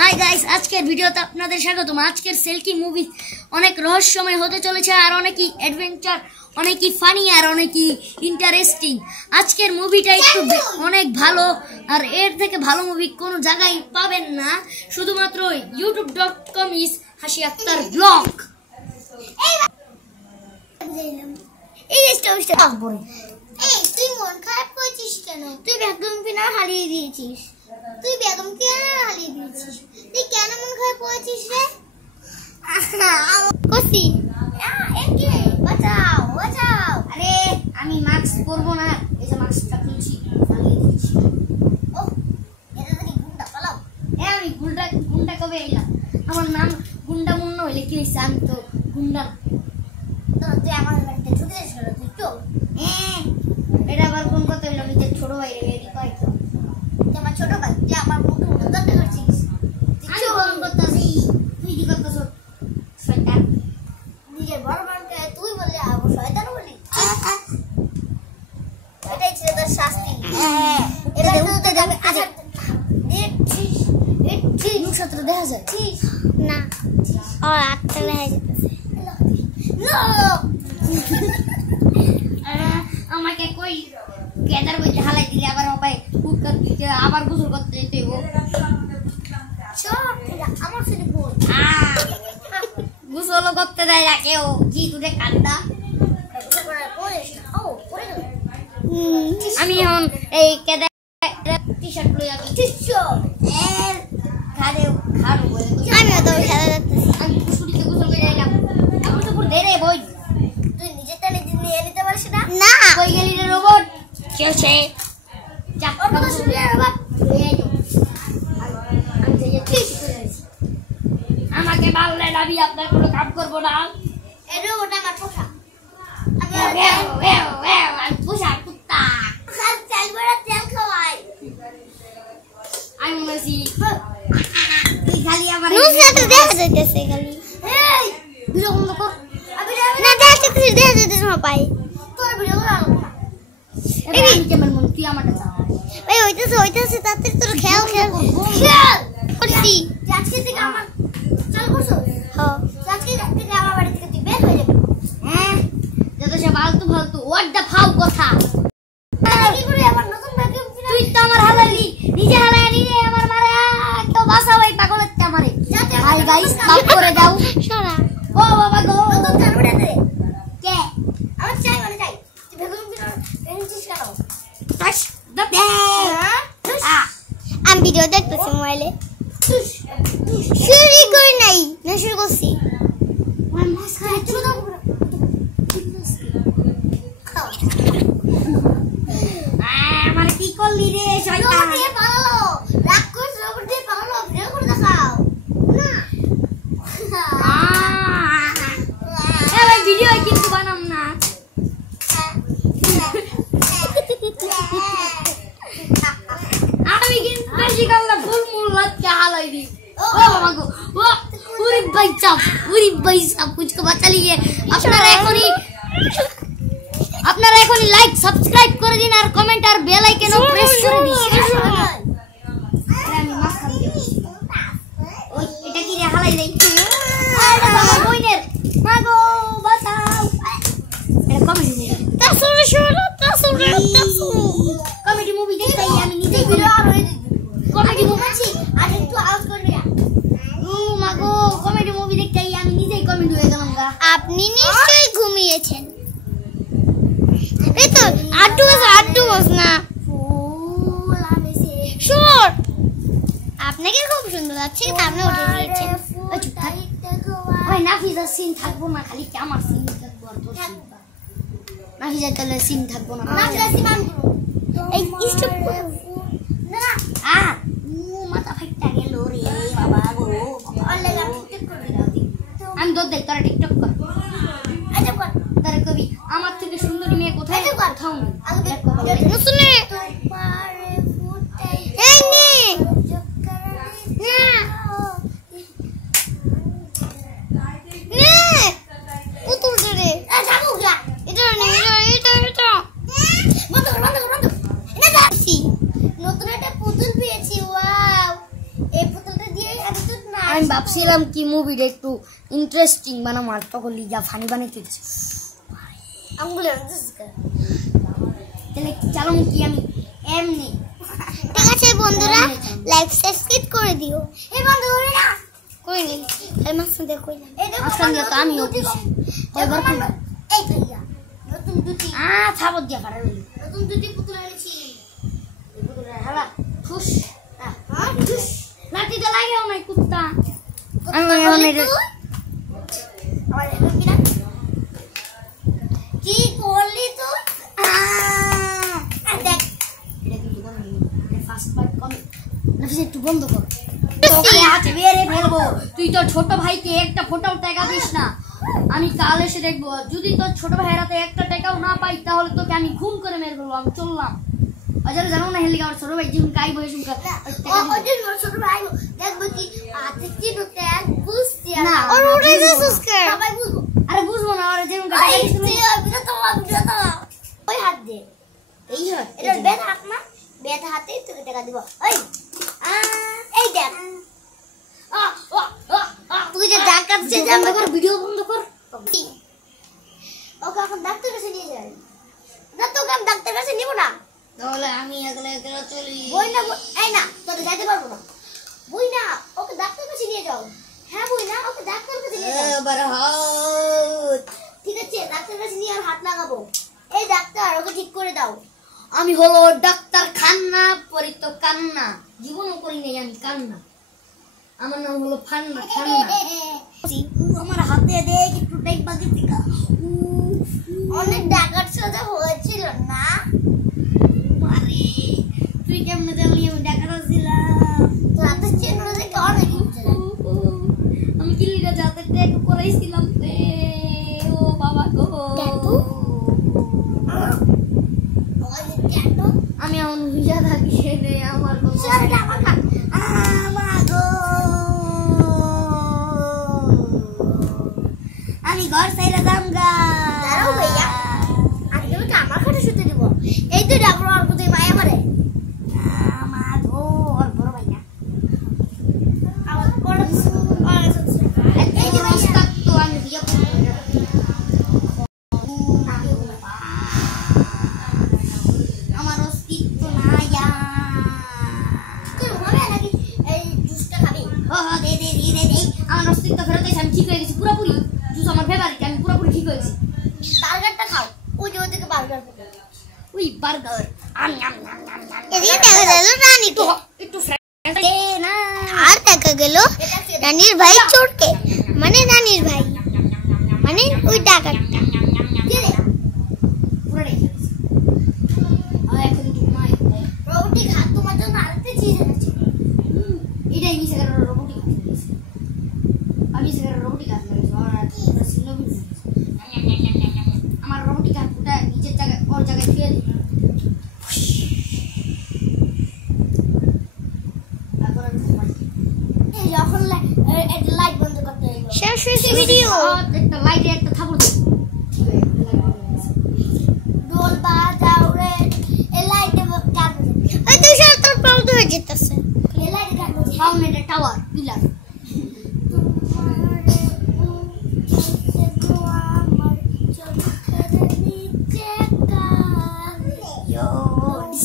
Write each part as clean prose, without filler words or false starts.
Hi guys, আজকের ভিডিওতে আপনাদের স্বাগতম। আজকের সেলকি মুভি অনেক রহস্যময় হতে চলেছে, আর অনেকই অ্যাডভেঞ্চার, অনেকই ফানি, আর অনেকই ইন্টারেস্টিং। আজকের মুভিটা একটু অনেক ভালো, আর এর থেকে ভালো মুভি কোনো জায়গায় পাবেন না, শুধুমাত্র youtube.com is হাসি আক্তার ব্লগ। তুই মন খারাপ করছিস কেন? তুই বেগম কিনা হারিয়ে দিয়েছিস। তুই কেন মন খারাপ করেছিস রে? কসি বাঁচাও বাঁচাও। আরে আমি মাস্ক পরবো না, এই যে মাস্কটা খুলছি, ফালিয়ে দিচ্ছি। ও এটা তো গুন্ডা পালাও। আমি গুন্ডা কবে এলাম? আমার নাম গুন্ডা মুন্না হইলে কি হয়েছে? আমি তো গুন্ডা। তুই আমার বাড়িতে ঢুকে যাস কেন? তুই চল। এটা আবার কোন কথা হইলো? আমি যে ছোট ভাই রে এডি কই তো আমার ছোট ভাই, তুই আমার মুখে মুখে কথা করছিস। আমি ফোন করতেছি, তুই কি করতেছ? শয়তান, নিজের বড় ভাইকে তুই বললি আবার শয়তান বলি। এটাই ছিল তোর শাস্তি। এটা উঠতে যাবে। আচ্ছা দেখছিস নক্ষত্র দেখা যায় না? আর আটটা দেখা যাচ্ছে। আমাকে কই কেদার বইতে হালাই দিলে আবার ওপাই কুকার দিতে আবার গোসল করতে যেতে হইব। আমার শুধু বল গোসল করতে দেয় না কেউ, কি দূরে কান্দা। আমি এখন এই কেদার টি শার্ট লই আমি আমি কুসুরিতে গোসল করে যাইলাম। আমি তো পুরো দেরে বই। তুই নিজের টানে নিয়ে নিতে পারিস না? না কই গেলি রে রোবট? কি হচ্ছে? আমাকে মারলে আমি আপনার কোনো কাম করবো না। ওটা আমার পোষা। আমি পোষা কুত্তা। তেল খাওয়াই। আমি মনে আছি তুই খালি আমার দেখা যাইতেছে খালি। এই ভিডিও বন্ধ কর। না দেখা যাইতেছে না পাই। তোর ভিডিও করা এই কেমন মন তুই আমারটা চা। এই হইতাছে তাড়াতাড়ি তোর খেয়াল করছি। আজকে থেকে আমার চল করছো? হ্যাঁ আজকে থেকে আমার বাড়ি থেকে তুই বের হয়ে যাবি। হ্যাঁ যত সব ফালতু হোয়াট দ্য ফাউ কথা। কি করে আমার নতুন ভ্যাকুয়াম কিনা? তুই তো আমার হালালি, নিজে হালাই নিজে আমার মারে। তো বাসা ভাই পাগলের তে আমারে। হাই গাইস, মাফ করে দাও। শোনা ও বাবা গো, নতুন চালুটা দে। কে আমার চাই মানে চাই। তুই ভ্যাকুয়াম কিনা এনেছিস কেন? টাস দা দে। আমি ভিডিও দেখতেছি মোবাইলে। শুরু করি নাই না শুরু করছি। ওই মাছ খায় তো দাও। আমার কি করলি রে শয়তান? পালালো রাগ করছ, রবট দিয়ে পালালো। ভিডিও করে দেখাও না। এ ভাই ভিডিও কিন্তু বানাম না। আমি কিন্তু বেশি করলে ফুল মুল লজ্জা হালাই দি। ও বাবা গো, ও উরি ভাই সাব কুছকো বাঁচা লিয়ে। আপনারা এখনই লাইক সাবস্ক্রাইব করে দিন, আর কমেন্ট আর বেল আইকন প্রেস করে দিন। আমি মাছ খাবো। ওই এটা কি রে হালাই দেই? আরে বাবা বইনের মা গো বাঁচাও। এটা কমেডি নেই, কমেডি মুভি দেখতাই আমি নিজেই ভিডিও আর হয়ে দিবি। কমেডি মুভি আছি আর একটু আওয়াজ করবি না। ও মা গো, কমেডি মুভি দেখতাই আমি নিজেই কমেডি হয়ে গেলাম গা। আপনি নিশ্চয়ই ঘুমিয়েছেন। এই তো আটটু বাজ না। শোন, আপনাকে খুব সুন্দর লাগছে, সামনে উঠে দিয়েছেন। ওই চুপ থাক। ওই নাফিজার সিন থাকবো না, খালি কি আমার সিন থাকবো? আর তোর সিন নাফিজার তাহলে সিন থাকবো না। এই স্টপ না। মাথা ফাইটটা গেল রে বাবা গো। আমি তোর দেখ, তোরা টিকটক কর। তারা কবি আমার থেকে সুন্দরী মেয়ে কোথায়? কোথাও নেই। নতুন একটা পুতুল পেয়েছি। ওয়াও, এই পুতুলটা আমি ভাবছিলাম কি মুভিটা একটু ইন্টারেস্টিং বানাবো, আর তখন লিজা ফানি বানাইতে দিচ্ছে। তাহলে চালাম কি আমি এমনি। ঠিক আছে বন্ধুরা, লাইক সাবস্ক্রাইব করে দিও। এই বন্ধ করে না কই নেই, এই মাসন দে কই না, এই দেখো মাসন দে তো আমি অফিসে কয়বার কোন এই ভাইয়া নতুন দুটি ছাবত দিয়া পারে নতুন দুটি পুতুল এনেছি। এই পুতুল হালা ঠুস ঠুস লাঠিতে লাগেও নাই কুত্তা। আমি এখন আমার এখন কি না কি করলি তুই? দেখ এটা কিন্তু বন্ধ ফার্স্ট পার্ট কম নাফিস একটু বন্ধ কর, তোকে আজ মেরে ফেলবো। তুই তো ছোট ভাইকে একটা ফোঁটাও টাকা দিস না, আমি কাল এসে দেখবো। যদি তোর ছোট ভাইয়ের হাতে একটা টাকাও না পাই তাহলে তোকে আমি খুন করে মেরে ফেলবো। আমি চললাম। আজারে জানো না হেলি আমার ছোট ভাই যেমন কাই বসে ছোট ভাই দেখবো কি দেখছি তো ট্যাগ বুঝছি না আর ওরে সাবস্ক্রাইব সবাই বুঝবো। আরে বুঝবো না, আরে যেমন ওই হাত দে, এই হাত এটা বেদ হাত না, বেদ হাতে তোকে টাকা দিব। ওই এই দেখ তুই যে দাগ কাটছে বন্ধ কর, ভিডিও বন্ধ কর। ওকে এখন ডাক্তার কাছে নিয়ে যাই না, তোকে আমি ডাক্তার কাছে নিব না। তাহলে আমি একলা একলা চলি। বই না এই না তোকে যাইতে পারবো না। বই না ওকে ডাক্তার কাছে নিয়ে যাও। হ্যাঁ বই না ওকে ডাক্তার কাছে নিয়ে যাও। এবার হাত ঠিক আছে ডাক্তার কাছে নিয়ে আর হাত লাগাবো। এই ডাক্তার ওকে ঠিক করে দাও। আমি হলো ডাক্তার খান্না, পরি তো কান্না, জীবনও করি নাই আমি কান্না। আমার নাম হলো ফান্না খান্না। আমার হাতে দেখ একটু টাইপ বাকি থেকে অনেক ডাকাত সোজা হয়েছিল না? আরে তুই কেমনে জানলি আমি ডাকাত ছিলাম? তোর হাতের চিহ্ন দেখে অনেক আমি কিলিটা যাতে ট্যাগ করাইছিলাম রে। ও বাবা গো, আমি এমন ভিজা থাকি রে আমার আমি ঘর সাইরা দাম গা। দাঁড়াও ভাইয়া, আমি তোকে আমার খাটে শুতে দিব। এই তো ডাবর আর কোথায় মায়া মারে আমার গো ওর বড় ভাই না আমার কোন এই যে রাস্তা তো আমি ভিজা আমার অস্তিত্ব নাই। তুই মনে নাকি এই জুসটা খাবি? ও দে দে দে দে দে আমার অস্তিত্ব ফেরত এসে আমি ঠিক হয়ে গেছি পুরোপুরি। জুস আমার ফেভারিট, আমি পুরোপুরি ঠিক হয়ে গেছি। বার্গারটা খাও, ওই যে ওদিকে বার্গার ওই বার্গার আম নাম নাম নাম নাম এদিকে দেখা গেল রানীকে, একটু ফ্রেন্ড দে না। আর দেখা গেল রানীর ভাই চোরকে, মানে রানীর ভাই মানে ওই ডাকাতটা। পুরোটাই খেয়েছি। আর এখন ঘুমাই। রোবটিক হাত তোমার জন্য আরেকটা চিজ এনেছি। এটাই মিশে গেল রোবটিক হাত লাগিয়েছি। আমি মিশে গেল রোবটিক হাত লাগিয়েছি। আমার রোবটিক হাতটা নিজের জায়গায় ওর জায়গায় ফেলে দিই। তারপর আমি ঘুমাই। যখন লাইট বন্ধ করতে হবে শেষ ভিডিও একটা লাইটে একটা থাপড় দিই। ডোল বাজাও রে, এই লাইটে কাজ ওই তুই সব তোর পাউড হয়ে যেতেছে। এই লাইটে কাজ ফাউন্ডেটের tower pillar.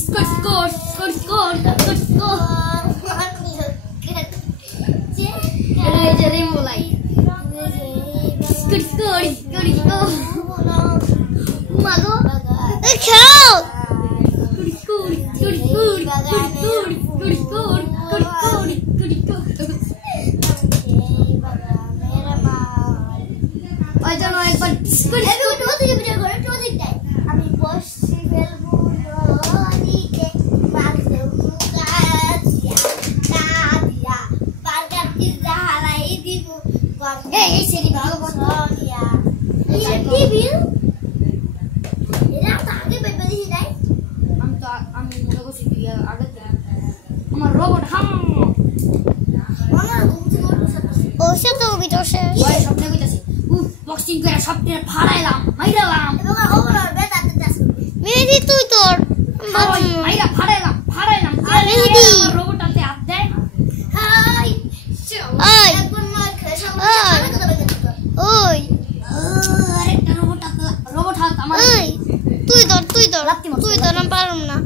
Skor, skor, skor, skor, skor. Reja Rainbow Light. Skor, skor, skor, skor. Mago. খাও Skor, skor, skor, skor, skor, skor, skor, skor, skor, skor, skor. ওই জন্য একবার skor, skor. আমি বসছি ফেলবো নদীতে মাঝে বার্গার পিজ্জা হারাই দিব। এই সেরি ভালো কথা। টিভি এরা তো আগে বেবে দিই নাই। আমি মনে করছি তুই আগে আমার রোবট হাম ওসে তো ভিডিও শেষ ওই স্বপ্নে কইতাছি বক্সিং করে স্বপ্নে ফাড়াইলাম মাইরালাম এবং ওভার বেতাতে যাস মেহেদি তুই তোর মাইরা ফাড়াইলাম মেহেদি রোবটটাতে হাত দেয়। হাই লাত্তি মারছো তুই তো না পারুম না